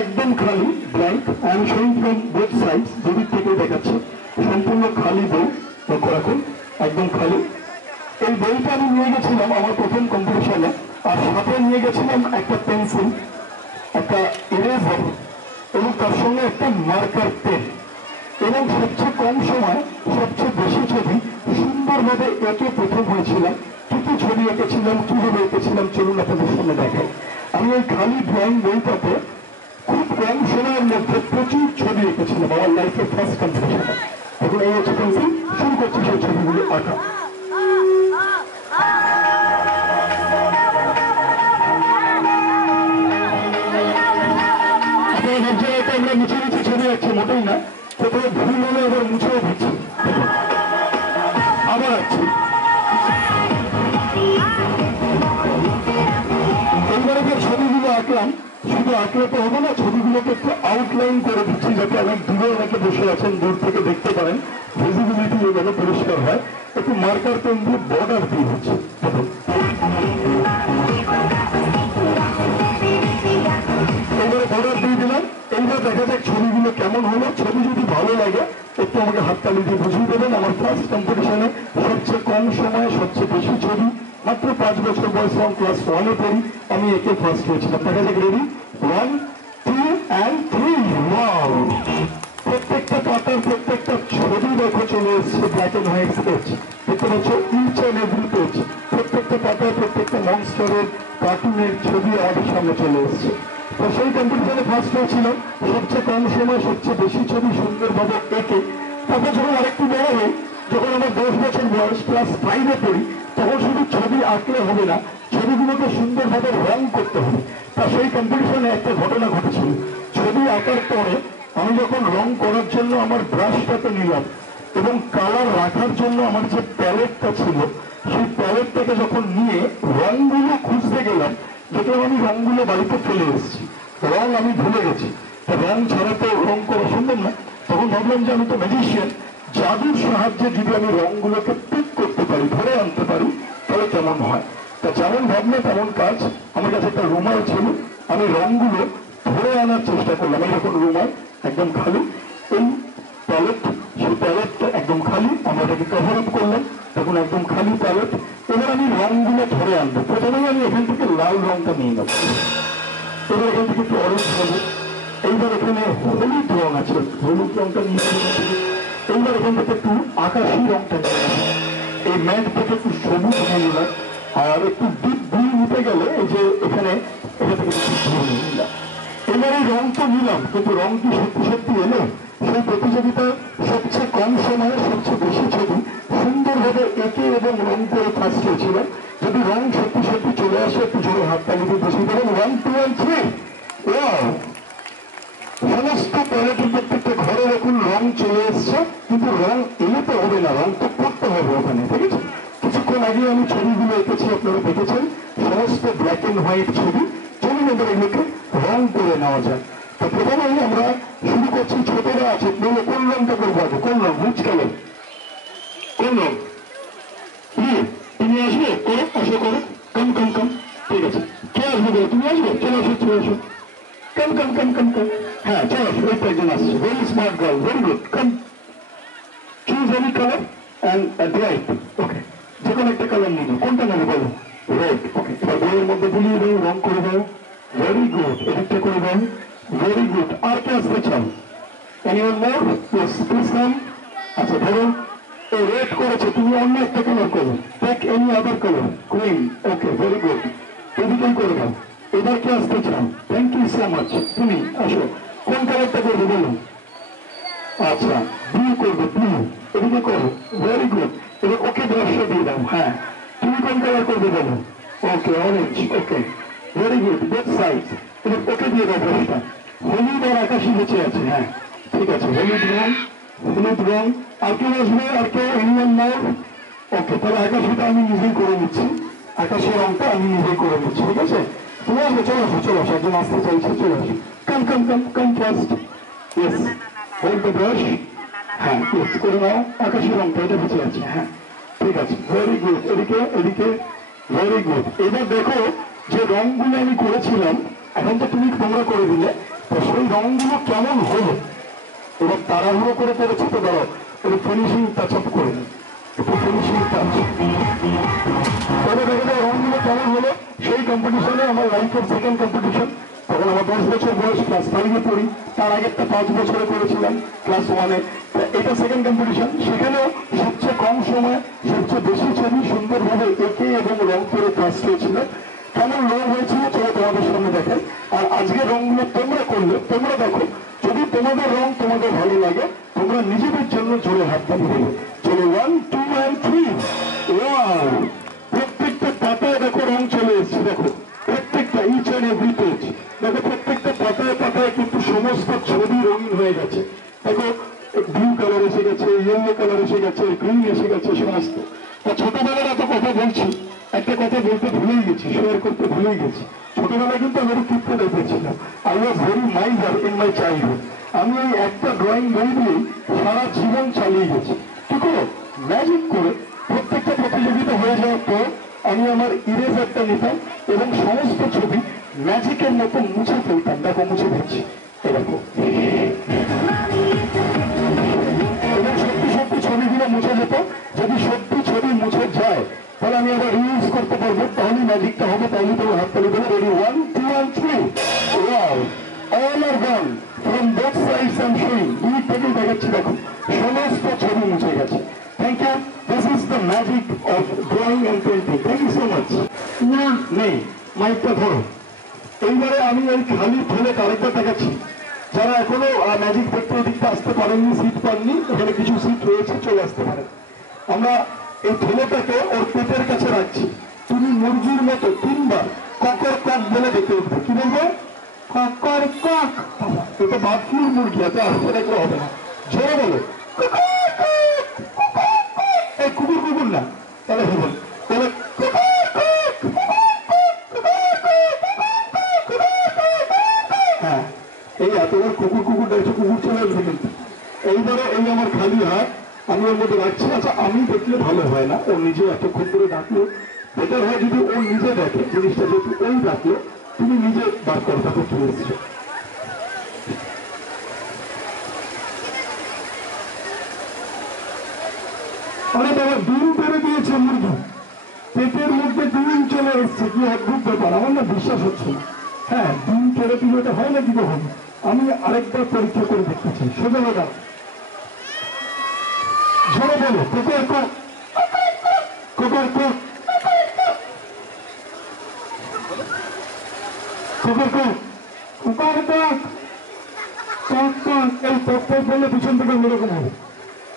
একদম খালি blank. I am showing from both sides, দুদিক থেকে দেখাচ্ছে সম্পূর্ণ খালি বই। লক্ষ্য রাখুন একদম খালি। এই বইটা আমি নিয়ে গেছিলাম আমার প্রথম কম্পিটিশনে, আর সাথে নিয়ে গেছিলাম একটা পেন্সিল, একটা ইরেজার এবং তার সঙ্গে একটা মার্কার পেন, এবং সবচেয়ে কম সময় সবচেয়ে বেশি ছবি সুন্দরভাবে এঁকে প্রথম হয়েছিলাম। কি কি ছবি এঁকেছিলাম, কিভাবে এঁকেছিলাম চলুন আপনাদের সামনে দেখাই। আমি এই খালি ড্রয়িং বইটাতে খুব কম সময়ের মধ্যে প্রচুর ছবি এঁকেছিলাম আমার লাইফের ফার্স্ট কম্পিটিশনে। এখন এই হচ্ছে পেন্সিল, শুরু করছি সেই ছবিগুলো আঁকা। আমরা মুছে মুছে ছবি আঁকছি, মোটেই না। কোথাও ভুল হলে আবার মুছেও দিচ্ছি, আবার আঁকছি। এইবারে যে ছবিগুলো আঁকলাম, শুধু আঁকলে তো হবে না, ছবিগুলোকে একটু আউটলাইন করে দিচ্ছি যাতে অনেক দূরে অনেকে বসে আছেন, দূর থেকে দেখতে পারেন, ভিজিবিলিটি যেন পরিষ্কার হয়। একটু মার্কার পেন দিয়ে বর্ডার দিয়ে হচ্ছে। এবারে বর্ডার দিয়ে দিলাম। এইবার দেখা যাক ছবিগুলো কেমন হলো। ছবি যদি ভালো লাগে একটু আমাকে হাততালি দিয়ে বুঝিয়ে দেবেন। আমার ফার্স্ট কম্পিটিশনে সবচেয়ে কম সময়ে সবচেয়ে বেশি ছবি, মাত্র 5 বছর বয়সে আমি ক্লাস 1-এ পড়ি, আমি একে ফার্স্ট হয়েছিলাম। দেখা যাক, রেডি, 1, 2 and 3। ওয়াও, প্রত্যেকটা পাতার প্রত্যেকটা ছবি দেখো চলে এসছে ব্ল্যাক এন্ড হোয়াইট স্কেচ। দেখতে পাচ্ছ ইচ অ্যান্ড এভরি পেজ, প্রত্যেকটা পাতায় প্রত্যেকটা মনস্টারের কার্টুনের ছবি আমাদের সামনে চলে এসছে। তো সেই কম্পিটিশনে ফার্স্ট হয়েছিলাম, সবচেয়ে কম সময় সবচেয়ে বেশি ছবি সুন্দরভাবে এঁকে। তারপর যখন আরেকটু বড় হই, যখন আমার 10 বছর বয়স, ক্লাস 5-এ পড়ি, তখন শুধু ছবি আঁকলে হবে না, ছবিগুলোকে সুন্দরভাবে রং করতে হবে। তা সেই কম্পিটিশনে একটা ঘটনা ঘটেছিল। ছবি আঁকার পরে আমি যখন রং করার জন্য আমার ব্রাশটাকে নিলাম এবং কালার রাখার জন্য আমার যে প্যালেটটা ছিল, সেই প্যালেটটাকে যখন নিয়ে রংগুলো খুঁজতে গেলাম, দেখলাম আমি রংগুলো বাড়িতে ফেলে এসেছি, রং আমি ভুলে গেছি। রং ছাড়া তো রং করা সম্ভব না। তখন ভাবলাম যে আমি তো ম্যাজিশিয়ান, জাদুর সাহায্যে যদি আমি রংগুলোকে পিক করতে পারি, ধরে আনতে পারি, তাহলে কেমন হয়। তা যেমন ভাবনা তেমন কাজ। আমার কাছে একটা রুমাল ছিল, আমি রংগুলো ধরে আনার চেষ্টা করলাম। এরকম রুমাল একদম খালি, এই প্যালেট, সেই প্যালেটটা একদম খালি, আমরা এটাকে কভার আপ করলাম, তখন একদম খালি প্যালেট। এবার আমি রংগুলো ধরে আনবো। প্রথমে আমি এখান থেকে লাল রংটা নিয়ে নেব, এবার এখান থেকে একটু অরেঞ্জ নেবো, এইবার এখানে হলুদ রং আছে, হলুদ রংটা নিয়ে নেবো। এইবার এখান থেকে একটু আকাশি রংটা নিয়ে নেবো, এই ম্যাট থেকে একটু সবুজ নিয়ে নিলাম, আর একটু ডিপ ব্লু নিতে গেলে এই যে এখানে এটা থেকে একটু ব্লু নিয়ে নিলাম। এবার এই রং তো নিলাম, কিন্তু রং কি সত্যি সত্যি এলো? সেই প্রতিযোগিতায় সবচেয়ে কম সময়ে সবচেয়ে বেশি ছবি সুন্দরভাবে এঁকে এবং রং করে ফার্স্ট হয়েছিল। যদি রং সত্যি সত্যি চলে আসে, একটু জোরে হাততালি দিয়ে বসে দেবেন। 1, 2 and 3। ওয়াও, সমস্ত প্যালেটের প্রত্যেকটা ঘরে এখন রং চলে এসছে, কিন্তু রং এলে তো হবে না, রং তো করতে হবে ওখানে, ঠিক আছে? কিছুক্ষণ আগে আমি ছবিগুলো এঁকেছি, আপনারা দেখেছেন, সমস্ত ব্ল্যাক এন্ড হোয়াইট ছবি। চলুন এবার এগুলোকে রং করে নেওয়া যায়। তো প্রথমেই আমরা শুরু করছি, ছোটরা আছে, বলে কোন রংটা করবো আগে? কোন রং? Which colour? কোন রং? তুমি আসবে? করো, আসো, করো, কম কম কম। ঠিক আছে, কে আসবে বলো? তুমি আসবে? চলে আসো, চলে আসো, কম কম কম কম কম। হ্যাঁ, চলো, ওই একজন আসছে, very smart girl, very good, come. Choose any colour and write. Okay, যে কোনো একটা কালার নিবো, কোনটা নেবো বলো? রেড। ওকে, এবার বইয়ের মধ্যে বুলিয়ে দাও, রং করে দাও, ভেরি গুড, এদিকটা করে দাও, ভেরি গুড। আর কে আসতে চাও? Anyone more? Yes, please come. আচ্ছা, ধরো এই রেড করেছে, তুমি অন্য একটা কালার করো, take any other colour, green. Okay, very good, এদিকেই করে দাও। এবার কে আসতে চাও? Thank you so much. তুমি আসো, কোন কালারটা করবে বলো? আচ্ছা, ব্লু করবে, ব্লু, এদিকে করো, ভেরি গুড। এবার ওকে ব্রাশটা দিয়ে দাও। হ্যাঁ, তুমি কোন কালার করবে বলো? ওকে, অরেঞ্জ। ওকে, ভেরি গুড, বোথ সাইড। এবার ওকে দিয়ে দাও ব্রাশটা। হলুদ আর আকাশি বেঁচে আছে। হ্যাঁ, ঠিক আছে, হলুদ রং, হলুদ রং। আর কেউ আসবে? আর কেউ? এনিওয়ান মোর? ওকে, তাহলে আকাশিটা আমি নিজেই করে নিচ্ছি, আকাশি রংটা আমি নিজেই করে নিচ্ছি, ঠিক আছে? তুমি আসবে, চলে আসো, চলে আসো, একজন আসতে চাইছে, চলে আসো, come come come come first. Yes, hold the brush. হ্যাঁ, ইয়েস, করে নাও আকাশি রংটা, এটা বেঁচে আছে। হ্যাঁ, ঠিক আছে, ভেরি গুড, এদিকে এদিকে, ভেরি গুড। এবার দেখো যে রংগুলো আমি করেছিলাম, এখন তো তোমরা করে দিলে, তো সেই রংগুলো কেমন হলো, এবার তাড়াহুড়ো করে করেছে তো দাঁড়াও একটু ফিনিশিং টাচ আপ করে নিই, একটু ফিনিশিং টাচ। তবে দেখা যায় রংগুলো কেমন হলো। সেই কম্পিটিশনে আমার লাইফের সেকেন্ড কম্পিটিশন, তখন আমার 10 বছর বয়স, ক্লাস 5-এ পড়ি। তার আগেরটা 5 বছরে করেছিলাম ক্লাস 1-এ। এটা সেকেন্ড কম্পিটিশন, সেখানেও সবচেয়ে কম সময় সবচেয়ে বেশি ছবি সুন্দরভাবে এঁকে এবং রং করে কাজ হয়েছিল। কেমন রং হয়েছিল চলো তোমাদের সামনে দেখাই। আর আজকে রংগুলো তোমরা করলে তোমরা দেখো, যদি তোমাদের রং তোমাদের ভালো লাগে তোমরা নিজেদের জন্য জোরে হাত তালি দেবে। চলো 1 2 and 3। ওয়াও, প্রত্যেকটা পাতায় দেখো রং চলে এসছে, দেখো প্রত্যেকটা ইচ অ্যান্ড এভরি পেজ, দেখো প্রত্যেকটা পাতায় পাতায় কিন্তু সমস্ত ছবি রঙিন হয়ে গেছে। দেখো ব্লু কালার এসে গেছে, ইয়েলো কালার এসে গেছে, গ্রিন এসে গেছে সমস্ত। ছোটবেলার এত কথা বলছি, একটা কথা বলতে ভুলেই গেছি, শেয়ার করতে ভুলেই গেছি। ছোটবেলায় কিন্তু আমি কিপ্টে টাইপের ছিলাম। I was very miser in my childhood. আমি এই একটা ড্রয়িং বই দিয়ে সারা জীবন চালিয়ে গেছি। কি করে? ম্যাজিক করে। প্রত্যেকটা প্রতিযোগিতা হয়ে যাওয়ার পর আমি আমার ইরেজারটা নিতাম এবং সমস্ত ছবি ম্যাজিকের মতো মুছে ফেলতাম। দেখো মুছে ফেলছি, এরকম। এবং সত্যি সত্যি ছবিগুলো মুছে যেত। যদি সত্যি ছবি মুছে যায় তাহলে আমি আবার রিউজ করতে পারবো, তাহলে ম্যাজিকটা হবে। তাহলে তোমার হাত তালি দেবো। Ready 1 2 and 3। Wow, all are gone from both sides I'm showing। দুই থেকেই দেখাচ্ছি, দেখো সমস্ত ছবি মুছে গেছে। Thank you. This is the magic of drawing and painting. Thank you so much. না নেই, মাইকটা ধরো। এইবারে আমি ওই খালি ফেলে আরেকবার দেখাচ্ছি। যারা এখনো ম্যাজিক দেখতে দিকতে আসতে পারেননি, সিট পাননি, এখানে কিছু সিট রয়েছে, চলে আসতে পারেন। আমরা এই ঠেলেটাকে ওর পেটের কাছে রাখছি। তুমি মুরগির মতো 3 বার ককর কক বলে ডেকে উঠবে। কি বলবো? ককর কক। এটা বাথরুম মুরগি, এত আসতে দেখলে হবে না। জোরে বলো, এই কুকুর কুকুর না, তাহলে হবে। তাহলে হ্যাঁ, এই এতবার কুকুর কুকুর দেখছো, কুকুর চলে আসবে কিন্তু। এইবারে এই আমার খালি হাত আমি ওর মধ্যে রাখছি। আচ্ছা, আমি দেখলে ভালো হয় না, ও নিজে এতক্ষণ করে ডাকলো। বেটার হয় যদি ও নিজে দেখে জিনিসটা, যেহেতু ওই ডাকলো, তুমি নিজে বার করো তাকে কি এসছো। আরে বাবা, ডিম পেরে দিয়েছে মুরগি, পেটের মধ্যে ডিম চলে এসছে। কি অদ্ভুত ব্যাপার, আমার না বিশ্বাস হচ্ছে না। হ্যাঁ, ডিম পেরে দিলে এটা হয় না, কি কখন? আমি আরেকবার পরীক্ষা করে দেখতে চাই। সোজা দাদা ঝরে বলো, কোকর কক, কোকর কক, কোকর কক, কোকর কক, কক কক। এই কক কক বললে পিছন থেকে এরকম হবে।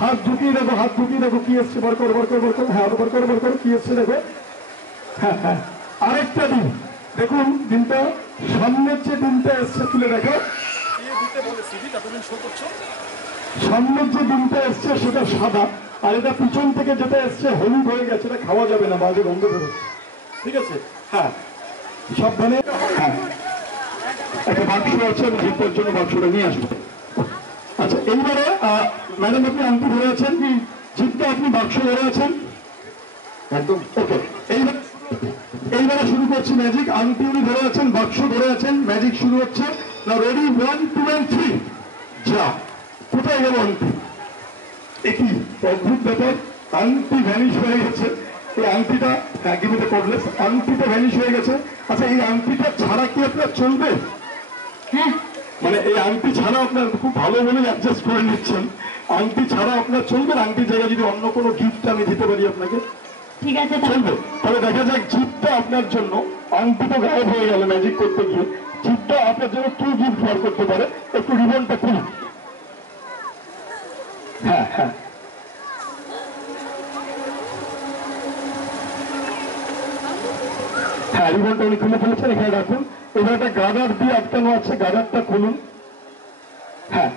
হাত ঢুকিয়ে দেখো, হাত ঢুকিয়ে দেখো কি এসছে। বার করো, বার করো, বার করো। হ্যাঁ, বার করো, বার করো, কি এসছে দেখো। হ্যাঁ হ্যাঁ, আরেকটা ডিম দেখুন। ডিমটা সামনের যে ডিমটা এসছে তুলে দেখো। সামনের যে ডিমটা এসছে সেটা সাদা, আর এটা পিছন থেকে যেটা এসছে হলুদ হয়ে গেছে। এটা খাওয়া যাবে না, বাজে গন্ধ বেরোচ্ছে। ঠিক আছে? হ্যাঁ, সাবধানে। হ্যাঁ, একটা বাক্স আছে, আমি জিতবার জন্য বাক্সটা নিয়ে আসবো। আচ্ছা, এইবারে ম্যাডাম আপনি আংটি ধরে আছেন, জিতটা আপনি বাক্স ধরে আছেন, একদম ওকে। এইবারে শুরু করছি ম্যাজিক। আংটি উনি ধরে আছেন, বাক্স ধরে আছেন, ম্যাজিক শুরু হচ্ছে। না রেডি 1 2 and 3। যা, কোথায় গেল আংটি? একই অদ্ভুত ব্যাপার, আংটি ভ্যানিশ হয়ে গেছে। এই আংটিটা একদিকে করলে আংটিটা ভ্যানিশ হয়ে গেছে। আচ্ছা, এই আংটিটা ছাড়া কি আপনার চলবে? হ্যাঁ, মানে এই আংটি ছাড়া আপনার খুব ভালো মনে অ্যাডজাস্ট করে নিচ্ছেন। আংটি ছাড়া আপনার চলবে? আংটির জায়গায় যদি অন্য কোনো গিফট আমি দিতে পারি আপনাকে, ঠিক আছে চলবে? তাহলে দেখা যাক জিপটা আপনার জন্য, আংটি তো গায়েব হয়ে গেল ম্যাজিক করতে গিয়ে, জিপটা আপনার জন্য কি গিফট বার করতে পারে। একটু রিবনটা খুলি। হ্যাঁ হ্যাঁ, হ্যাঁ, রিবনটা উনি খুলে ফেলেছেন, এখানে রাখুন। এবার একটা গার্ডার দিয়ে আটকানো আছে, গার্ডারটা খুলুন। হ্যাঁ,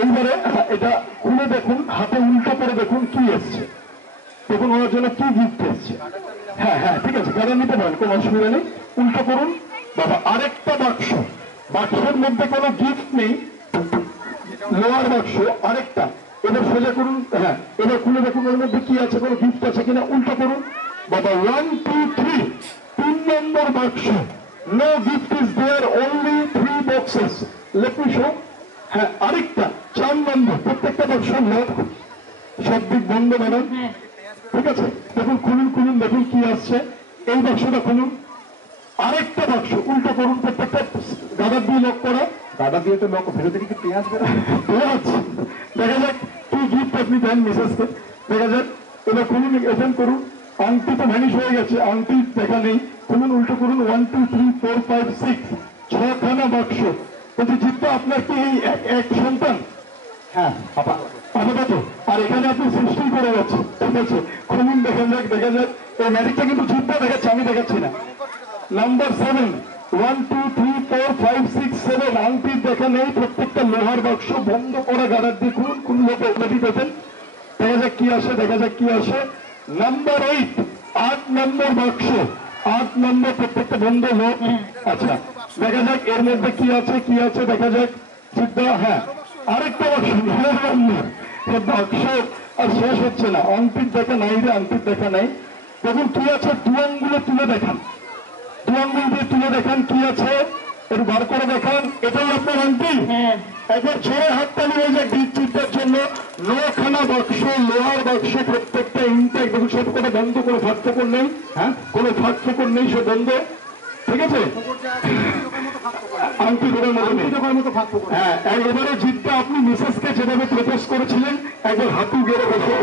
এইবারে এটা খুলে দেখুন, হাতে উল্টো করে দেখুন কি এসছে। দেখুন ওনার জন্য কি গিফট এসছে। হ্যাঁ হ্যাঁ, ঠিক আছে, গার্ডার নিতে পারেন, কোনো অসুবিধা নেই। উল্টো করুন বাবা। আরেকটা বাক্স, বাক্সের মধ্যে কোনো গিফট নেই, লোয়ার বাক্স আরেকটা। এবার সোজা করুন। হ্যাঁ, এবার খুলে দেখুন ওর মধ্যে কি আছে, কোনো গিফট আছে কিনা। উল্টো করুন বাবা। 1 2 3, 3 নম্বর বাক্স। No gift is there, only 3 boxes. লেপুস, হ্যাঁ আরেকটা 4 নম্বর, প্রত্যেকটা বাক্স লক, সব দিক বন্ধ ম্যাডাম, ঠিক আছে? দেখুন খুলুন খুলুন, দেখুন কি আসছে, এই বাক্সটা খুলুন, আরেকটা বাক্স উল্টো করুন, প্রত্যেকটা গাদার দিয়ে লক করা, দাদা দিয়ে তো লোক ফেরত কি পেঁয়াজ বেরো? পেঁয়াজ। দেখা যাক কি গিফট আপনি দেন মিসেসকে, দেখা যাক। এবার খুলুন, ওপেন করুন, আংটি তো ভ্যানিশ হয়ে গেছে, আংটি দেখা নেই, খুলুন উল্টো করুন, 1 2 3 4 5 6, 6খানা বাক্স। বলছি জিতটা আপনার কি এই এক সন্তান? হ্যাঁ পাপা। আপাতত, আর এখানে আপনি সৃষ্টি করে যাচ্ছেন, ঠিক আছে? খুলুন, দেখা যাক, দেখা যাক। এই ম্যাজিকটা কিন্তু জিতটা দেখাচ্ছে, আমি দেখাচ্ছি না। নাম্বার 7, 1 2 3 4 5 6 7, আংটির দেখা নেই, প্রত্যেকটা লোহার বাক্স বন্ধ করা গাড়ার দিয়ে খুলুন, কোন লোক ওপেন পেতেন, দেখা যাক কি আসে, দেখা যাক কি আসে। নাম্বার 8, 8 নম্বর বাক্স, 8 নম্বর, প্রত্যেকটা বন্ধ লোক। আচ্ছা দেখা যাক এর মধ্যে কি আছে, কি আছে দেখা যাক। জিদ্দা, হ্যাঁ আরেকটা বাক্স, 9 নম্বর বাক্স, আর শেষ হচ্ছে না, আংটির দেখা নাই রে, আংটির দেখা নাই। দেখুন কি আছে, দু আঙ্গুলে তুলে দেখান, দু আঙ্গুল দিয়ে তুলে দেখান কি আছে, একটু বার করে দেখান। এটাই আপনার আংটি? একবার ছেড়ে হাততালি হয়ে যায় জিদ্দার জন্য। 9খানা বাক্স, লোহার বাক্স, প্রত্যেকটা ইনটেক, দেখুন সব কটা বন্ধ, কোনো ফাঁক ফোকর নেই, হ্যাঁ কোনো ফাঁক ফোকর নেই, সব বন্ধ, ঠিক আছে? আংটি ঘরের মতো ফাঁক ফোকর। হ্যাঁ, এবারে জিদ্দা আপনি মিসেসকে যেভাবে প্রপোজ করেছিলেন, একবার হাতু গেড়ে বসে